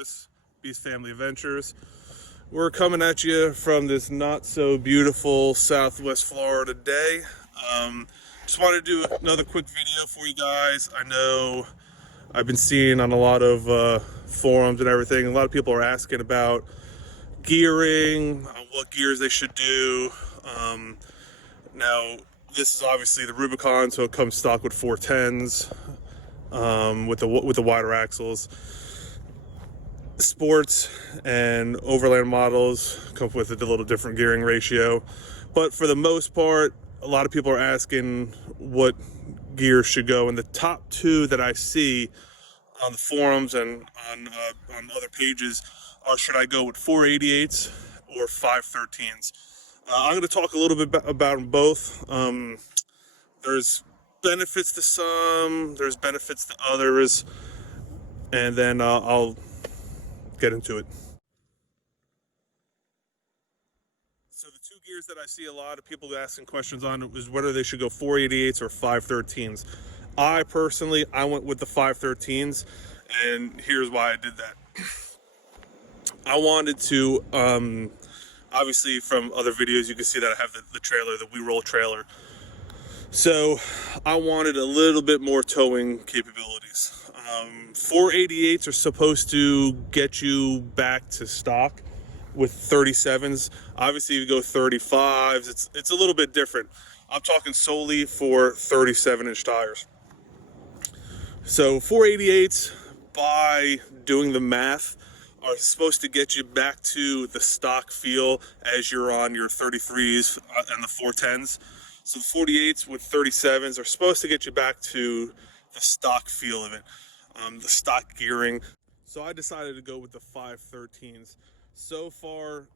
Chris, Beast Family Adventures. We're coming at you from this not so beautiful Southwest Florida day. Just wanted to do another quick video for you guys. I know I've been seeing on a lot of forums and everything, a lot of people are asking about gearing, what gears they should do. Now, this is obviously the Rubicon, so it comes stock with 410s with the wider axles. Sports and overland models come with a little different gearing ratio, but for the most part, a lot of people are asking what gear should go, and the top two that I see on the forums and on other pages are, should I go with 488s or 513s? I'm going to talk a little bit about them both. There's benefits to some, there's benefits to others, and then I'll get into it. So the two gears that I see a lot of people asking questions on is whether they should go 488s or 513s. I personally, I went with the 513s, and here's why I did that. I wanted to, obviously from other videos you can see that I have the trailer, the WeeRoll trailer. So I wanted a little bit more towing capabilities. 488s are supposed to get you back to stock with 37s. Obviously, if you go 35s, it's a little bit different. I'm talking solely for 37-inch tires. So 488s, by doing the math, are supposed to get you back to the stock feel as you're on your 33s and the 410s. So the 48s with 37s are supposed to get you back to the stock feel of it, the stock gearing. So I decided to go with the 513s. So far,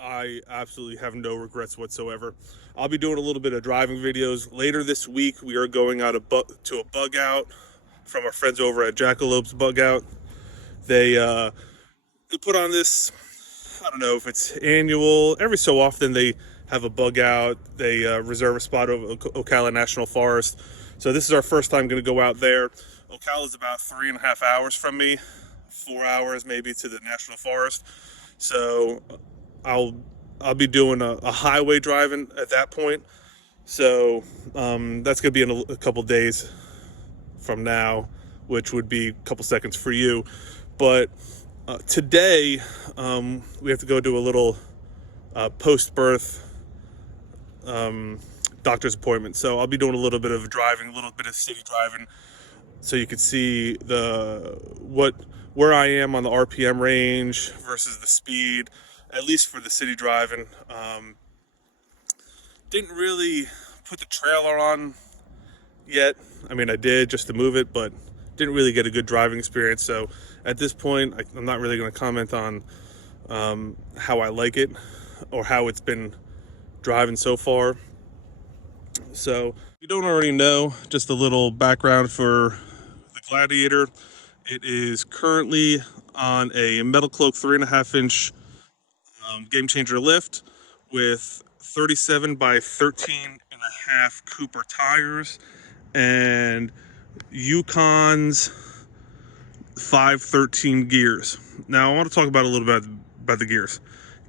I absolutely have no regrets whatsoever. I'll be doing a little bit of driving videos. Later this week, we are going out to a Bugout from our friends over at Jackalope's Bugout. They put on this, I don't know if it's annual, every so often they have a Bugout. They reserve a spot over Ocala National Forest. So this is our first time going to go out there. Ocala is about 3.5 hours from me, 4 hours maybe to the National Forest. So I'll be doing a highway driving at that point. So that's going to be in a couple days from now, which would be a couple seconds for you. But today we have to go do a little post-birth doctor's appointment. So I'll be doing a little bit of driving, a little bit of city driving, so you can see where I am on the RPM range versus the speed, at least for the city driving. Didn't really put the trailer on yet. I mean, I did just to move it, but didn't really get a good driving experience. So at this point, I'm not really going to comment on how I like it or how it's been driving so far. So if you don't already know, just a little background for the Gladiator. It is currently on a Metal Cloak 3.5-inch game changer lift with 37 by 13.5 Cooper tires and Yukon's 513 gears. Now I want to talk about a little bit about the gears.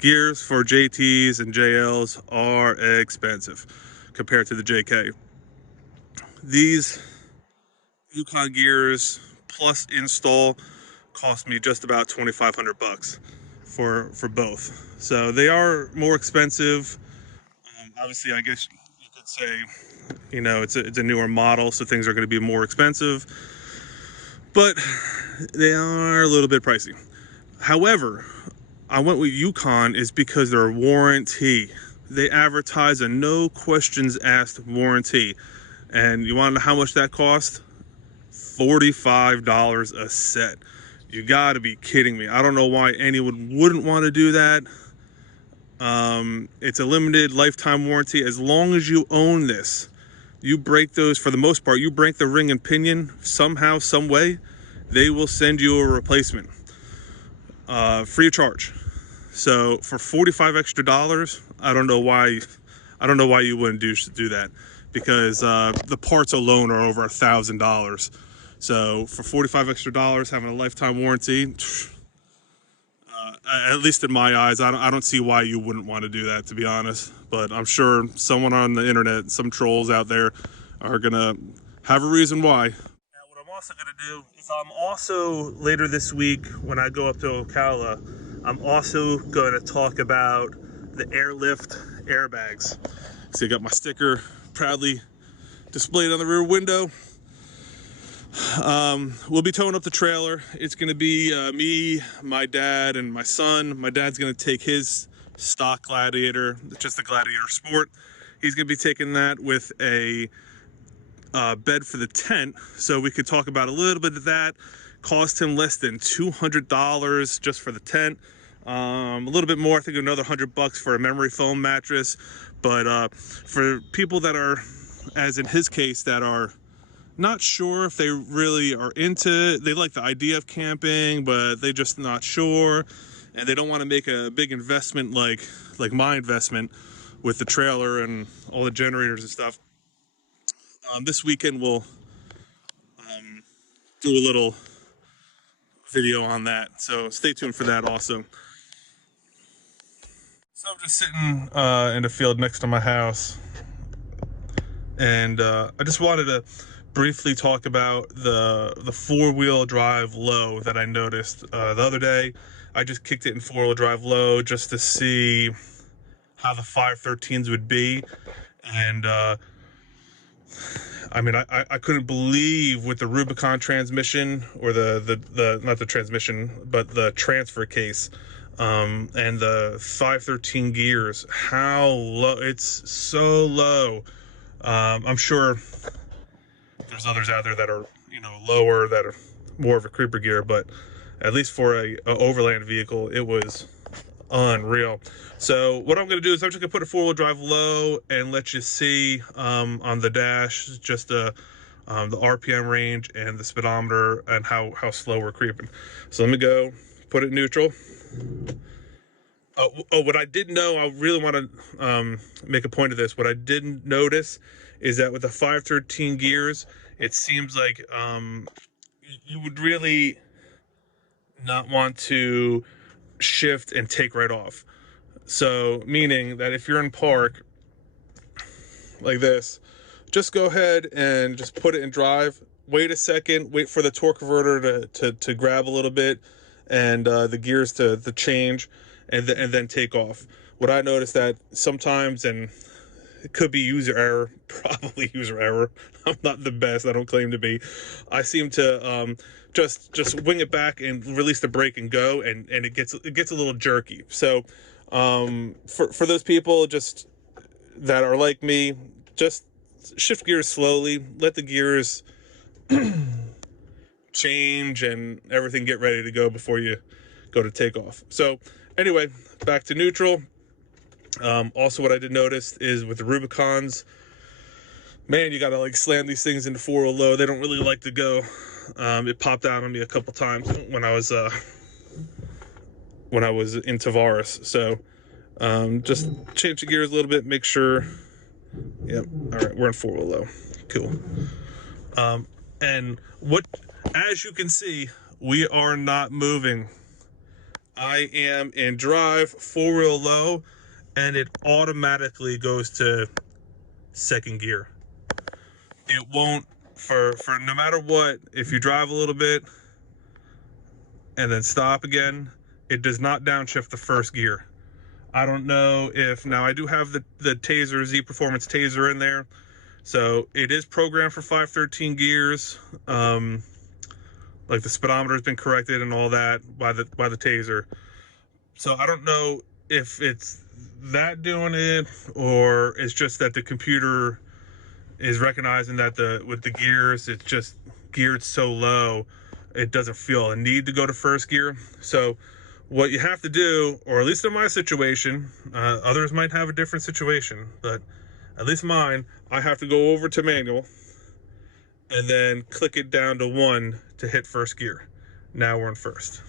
Gears for JTs and JLs are expensive compared to the JK. These Yukon gears plus install cost me just about $2,500 for both. So they are more expensive. Obviously, I guess you could say, you know, it's a newer model, so things are going to be more expensive, but they are a little bit pricey. However, I went with Yukon is because they're warranty. They advertise a no questions asked warranty. And you want to know how much that cost? $45 a set. You gotta be kidding me. I don't know why anyone wouldn't want to do that. It's a limited lifetime warranty. As long as you own this, you break those, for the most part, you break the ring and pinion somehow, some way, they will send you a replacement free of charge. So for $45 extra, I don't know why you wouldn't do that, because the parts alone are over $1,000. So for $45 extra, having a lifetime warranty, at least in my eyes, I don't see why you wouldn't want to do that, to be honest. But I'm sure someone on the internet, some trolls out there, are gonna have a reason why. Now, what I'm also gonna do is I'm also later this week when I go up to Ocala, I'm also going to talk about the AirLift airbags. So you got my sticker proudly displayed on the rear window. We'll be towing up the trailer. It's going to be me, my dad, and my son. My dad's going to take his stock Gladiator, just a Gladiator Sport. He's going to be taking that with a bed for the tent, so we could talk about a little bit of that. Cost him less than $200 just for the tent. A little bit more, I think another $100 for a memory foam mattress. But for people that are, as in his case, that are not sure if they really are into, they like the idea of camping, but they just not sure, and they don't want to make a big investment like my investment with the trailer and all the generators and stuff. This weekend we'll do a little video on that, so stay tuned for that also. So I'm just sitting in the field next to my house, and I just wanted to briefly talk about the four-wheel drive low that I noticed the other day. I just kicked it in four-wheel drive low just to see how the 513s would be, and I mean, I couldn't believe with the Rubicon transmission, or the not the transmission, but the transfer case, and the 513 gears, how low, it's so low. I'm sure there's others out there that are, you know, lower, that are more of a creeper gear, but at least for a overland vehicle, it was unreal. So what I'm going to do is I'm just going to put a four-wheel drive low and let you see on the dash just the RPM range and the speedometer and how slow we're creeping. So let me go put it neutral. What I did know, I really want to make a point of this. What I didn't notice is that with the 513 gears, it seems like you would really not want to shift and take right off. So meaning that if you're in park like this, just go ahead and just put it in drive, wait a second, wait for the torque converter to grab a little bit, and the gears to change, and then take off. What I noticed that sometimes, and it could be user error, probably user error, I'm not the best, I don't claim to be, I seem to just wing it back and release the brake and go, and it gets a little jerky. So for those people just that are like me, just shift gears slowly, let the gears change and everything get ready to go before you go to take off. So anyway, back to neutral. Also, what I did notice is with the Rubicons, man, you gotta like slam these things into four-wheel low. They don't really like to go. It popped out on me a couple times when I was in Tavares. So just change the gears a little bit, make sure. Yep. All right, we're in four-wheel low. Cool. And as you can see, we are not moving. I am in drive, four-wheel low, and it automatically goes to second gear. It won't, for no matter what, if you drive a little bit and then stop again, it does not downshift the first gear. I don't know if, now I do have the Taser, Z Performance Taser in there, so it is programmed for 513 gears. Like the speedometer has been corrected and all that by the Taser. So I don't know if it's that doing it, or it's just that the computer is recognizing that with the gears, it's just geared so low, it doesn't feel a need to go to first gear. So what you have to do, or at least in my situation, others might have a different situation, but at least mine, I have to go over to manual and then click it down to 1 to hit first gear. Now we're in first.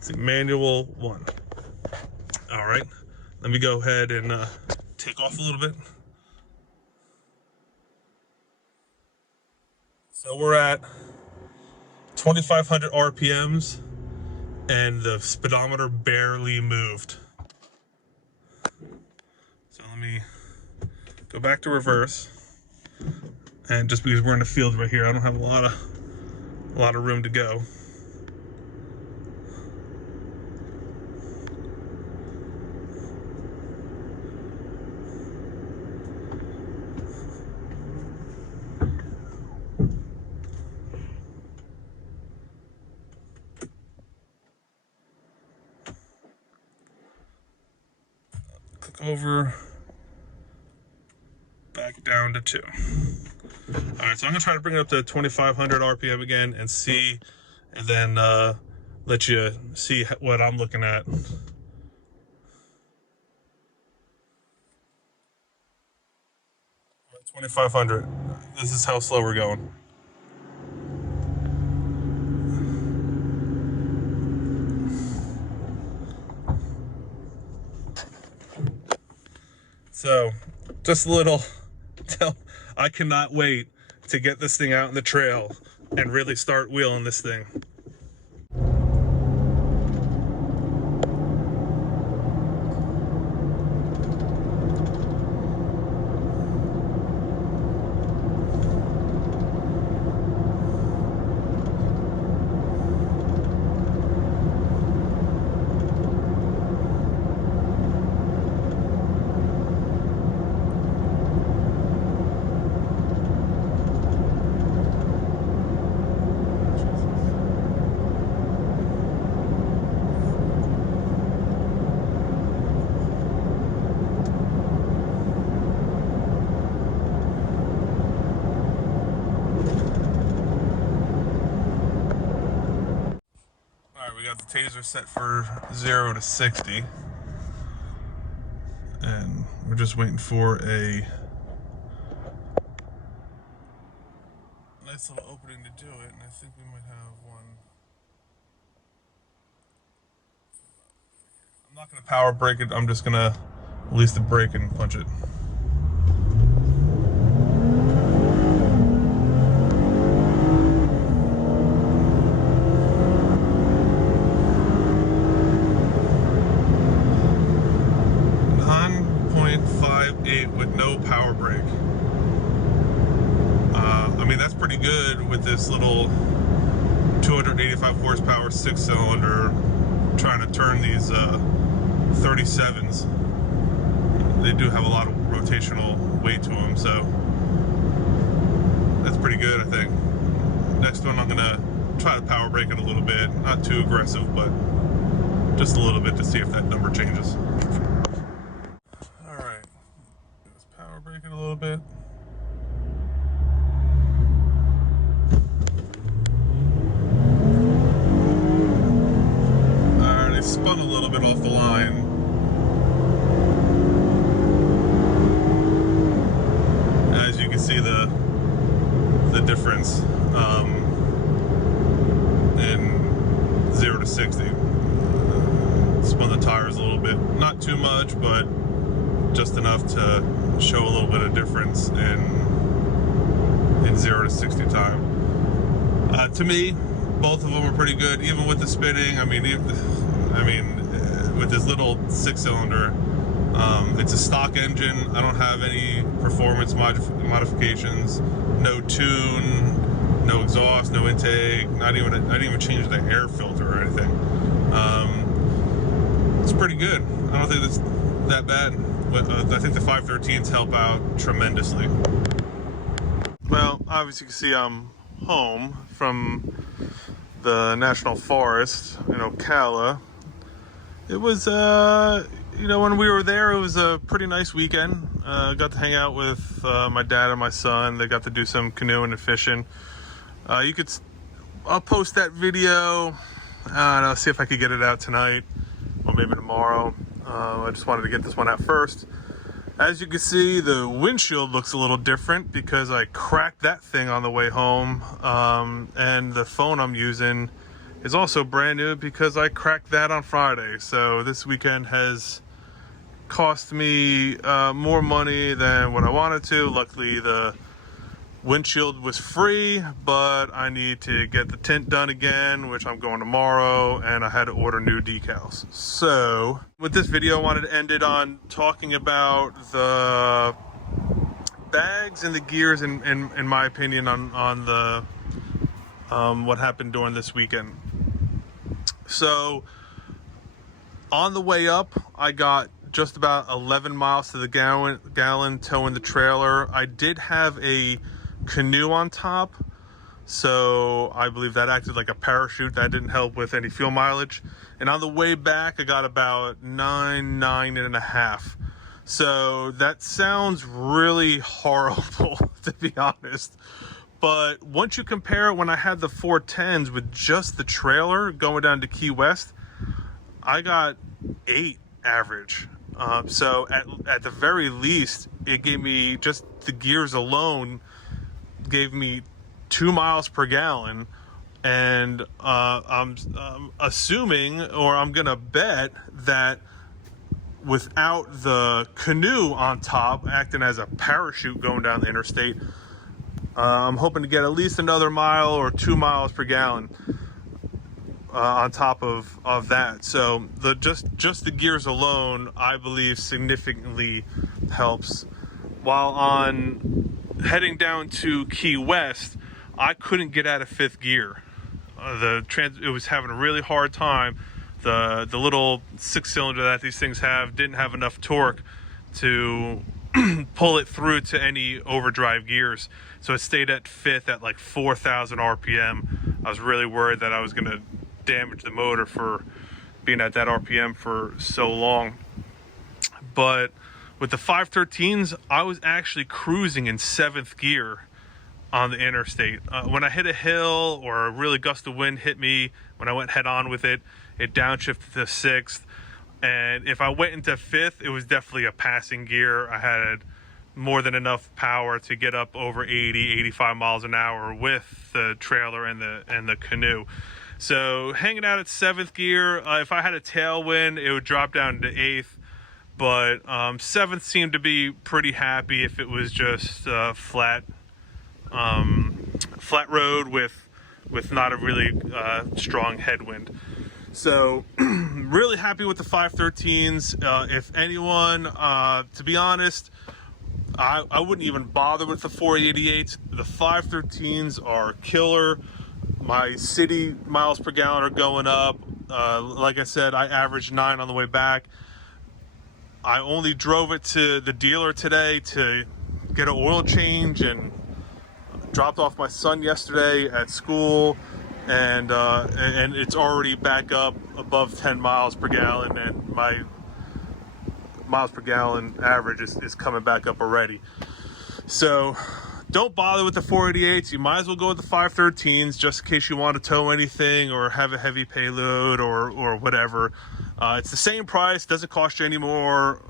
See, manual 1. All right, let me go ahead and take off a little bit. So we're at 2,500 RPMs, and the speedometer barely moved. So let me go back to reverse. And just because we're in the field right here, I don't have a lot of room to go. Click over, back down to 2. All right, so I'm gonna try to bring it up to 2,500 RPM again and see, and then let you see what I'm looking at. 2,500. This is how slow we're going. So, just a little I cannot wait to get this thing out in the trail and really start wheeling this thing. We got the taser set for 0 to 60, and we're just waiting for a nice little opening to do it, and I think we might have one. I'm not going to power brake it, I'm just going to release the brake and punch it. With no power brake. I mean, that's pretty good with this little 285 horsepower 6-cylinder trying to turn these 37s. They do have a lot of rotational weight to them, so that's pretty good, I think. Next one, I'm gonna try to power brake it a little bit, not too aggressive, but just a little bit to see if that number changes. Brake it a little bit. Alright, it spun a little bit off the line. As you can see the difference in 0 to 60. Spun the tires a little bit. Not too much, but just enough to show a little bit of difference in 0 to 60 time. To me, both of them are pretty good, even with the spinning. I mean, with this little 6-cylinder, it's a stock engine. I don't have any performance modifications, no tune, no exhaust, no intake. I didn't even change the air filter or anything. It's pretty good. I don't think it's that bad. I think the 513s help out tremendously. Well, obviously you can see I'm home from the National Forest in Ocala. It was, when we were there, it was a pretty nice weekend. Got to hang out with my dad and my son. They got to do some canoeing and fishing. I'll post that video, and I'll see if I could get it out tonight or maybe tomorrow. I just wanted to get this one out first. As you can see, the windshield looks a little different because I cracked that thing on the way home. And the phone I'm using is also brand new because I cracked that on Friday. So this weekend has cost me more money than what I wanted to. Luckily, the Windshield was free, but I need to get the tint done again, which I'm going tomorrow, and I had to order new decals. So with this video, I wanted to end it on talking about the bags and the gears in my opinion on the what happened during this weekend. So on the way up, I got just about 11 miles to the gallon towing the trailer. I did have a canoe on top, so I believe that acted like a parachute. That didn't help with any fuel mileage. And on the way back, I got about nine and a half. So that sounds really horrible, to be honest. But once you compare it, when I had the 410s with just the trailer going down to Key West, I got 8 average. So at the very least, it gave me, just the gears alone gave me 2 miles per gallon. And I'm assuming, or I'm gonna bet, that without the canoe on top acting as a parachute going down the interstate, I'm hoping to get at least another mile or 2 miles per gallon on top of that. So the just the gears alone, I believe, significantly helps. While on heading down to Key West, I couldn't get out of 5th gear. It was having a really hard time. The little 6-cylinder that these things have didn't have enough torque to pull it through to any overdrive gears. So it stayed at 5th at like 4,000 RPM. I was really worried that I was gonna damage the motor for being at that RPM for so long. But with the 513s, I was actually cruising in 7th gear on the interstate. When I hit a hill or a really gust of wind hit me, when I went head on with it, it downshifted to 6th. And if I went into 5th, it was definitely a passing gear. I had more than enough power to get up over 85 miles an hour with the trailer and the canoe. So hanging out at 7th gear, if I had a tailwind, it would drop down to 8th. But 7th seemed to be pretty happy if it was just flat road with not a really strong headwind. So really happy with the 513s. If anyone, to be honest, I wouldn't even bother with the 488s. The 513s are killer. My city miles per gallon are going up. Like I said, I averaged 9 on the way back. I only drove it to the dealer today to get an oil change and dropped off my son yesterday at school, and it's already back up above 10 miles per gallon, and my miles per gallon average is coming back up already. So don't bother with the 488s. You might as well go with the 513s just in case you want to tow anything or have a heavy payload or whatever. It's the same price, doesn't cost you any more.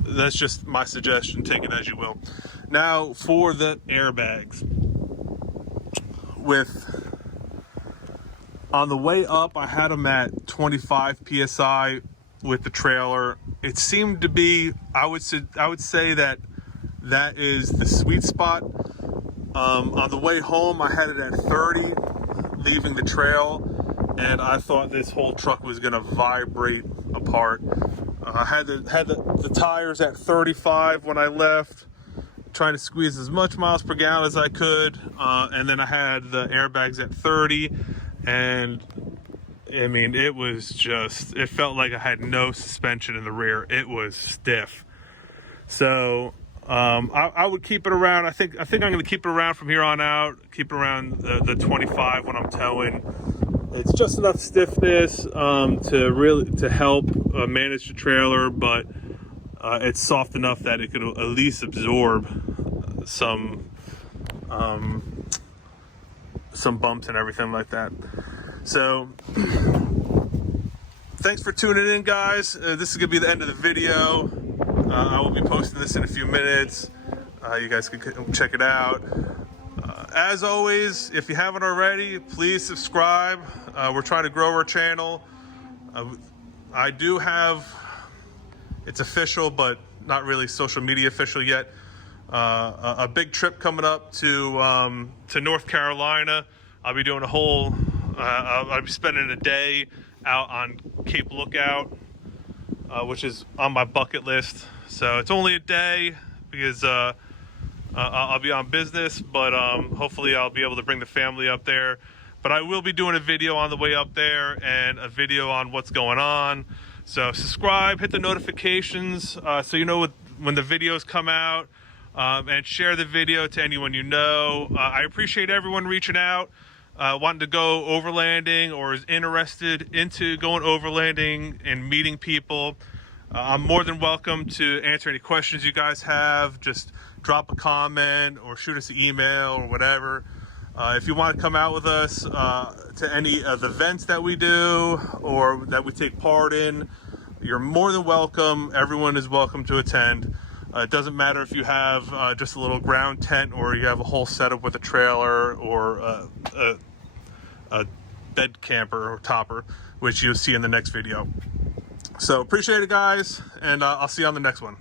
That's just my suggestion, take it as you will. Now for the airbags. On the way up, I had them at 25 PSI with the trailer. It seemed to be, I would say that is the sweet spot. On the way home, I had it at 30, leaving the trail, and I thought this whole truck was gonna vibrate apart. I had the tires at 35 when I left, trying to squeeze as much miles per gallon as I could, and then I had the airbags at 30, and I mean, it felt like I had no suspension in the rear. It was stiff. So I would keep it around. I think I'm going to keep it around from here on out. Keep it around the 25 when I'm towing. It's just enough stiffness to help manage the trailer, but it's soft enough that it could at least absorb some bumps and everything like that. So thanks for tuning in, guys. This is gonna be the end of the video. I will be posting this in a few minutes. You guys can check it out. As always, if you haven't already, please subscribe. We're trying to grow our channel. I do have, it's official, but not really social media official yet. a big trip coming up to North Carolina. I'll be doing a whole, I'll be spending a day out on Cape Lookout, which is on my bucket list. So it's only a day because I'll be on business, but hopefully I'll be able to bring the family up there. But I will be doing a video on the way up there and a video on what's going on. So subscribe, hit the notifications so you know when the videos come out, and share the video to anyone you know. I appreciate everyone reaching out, wanting to go overlanding or is interested into going overlanding and meeting people. I'm more than welcome to answer any questions you guys have. Just drop a comment or shoot us an email or whatever. If you want to come out with us to any of the events that we do or that we take part in, you're more than welcome. Everyone is welcome to attend. It doesn't matter if you have just a little ground tent or you have a whole setup with a trailer or a bed camper or topper, which you'll see in the next video. So appreciate it, guys, and I'll see you on the next one.